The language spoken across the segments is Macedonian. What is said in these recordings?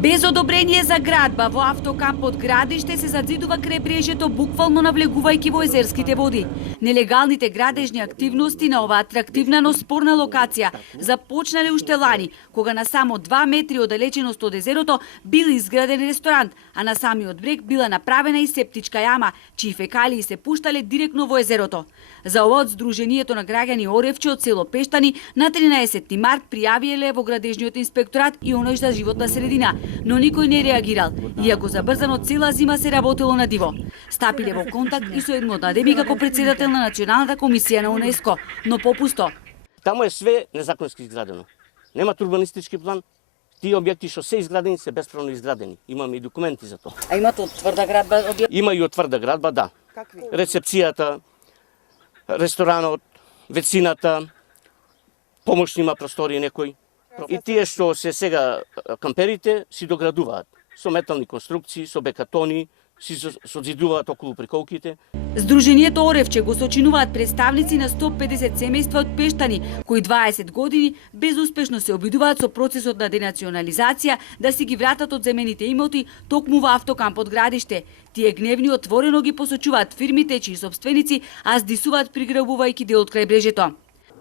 Без одобрение за градба во автокампот Градиште се зазидува крайбрежјето, буквално навлегувајќи во езерските води. Нелегалните градежни активности на оваа атрактивна, но спорна локација започнале уште лани, кога на само 2 метри оддалеченост од езерото бил изграден ресторант, а на самиот брег била направена и септичка јама, чии фекалии се пуштале директно во езерото. За ова од Сдруженијето на граѓани Оревче од село Пештани на 13 март пријавиле во градежниот инспекторат и оној за животна средина, но никој не реагирал, иако забрзано цела зима се работело на диво. Стапиле во контакт и со Едмунд Адеми како председател на Националната комисија на УНЕСКО, но попусто. Таму е све незаконски изградено. Нема урбанистички план. Тие објекти што се изградени се бесправно изградени. Имаме и документи за тоа. А имате од тврда градба објекти? Има и од тврда градба, да. Какви? Рецепцијата, ресторанот, вецината, помошнима простори некои. И тие што се сега камперите си доградуваат со метални конструкции, со бекатони, си созидуваат околу приколките. Сдруженијето Оревче го сочинуваат представници на 150 семејства од Пештани, кои 20 години безуспешно се обидуваат со процесот на денационализација да си ги вратат од земените имоти токму во автокампот Градиште. Тие гневни отворено ги посочуваат фирмите чии собственици, а здисуваат приграбувајќи дел од крајбрежјето.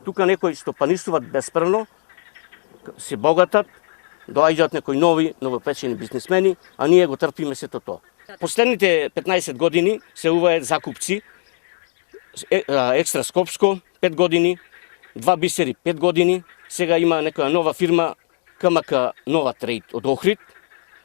Тука некои стопанисуваат бесправно, се богатат, доаѓаат некои новопечени бизнисмени, а ние го трпиме сето тоа. Последните 15 години се увајат закупци, Екстра Скопско 5 години, Два бисери 5 години, сега има некоја нова фирма КМК Нова Трейд од Охрид.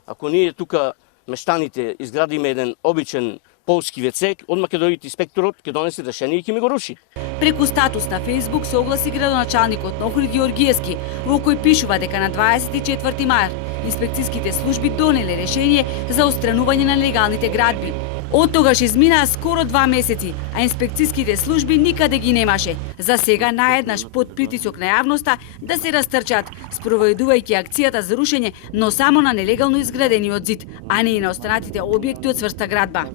Ако ние тука мештаните изградиме еден обичен полски WC, одма ќе дојде инспекторот, ќе донесе решение и ќе ми го руши. Преку статус на Facebook се огласи градоначалникот на Охрид Георгиевски, во кој пишува дека на 24 март инспекцијските служби донеле решение за отстранување на нелегалните градби. Од тогаш изминаа скоро 2 месеци, а инспекцијските служби никаде ги немаше. За сега наеднаш под притисок на јавноста да се растрчат, спроведувајќи акцијата за рушење, но само на нелегално изградениот зид, а не и на останатите објекти од цврста градба.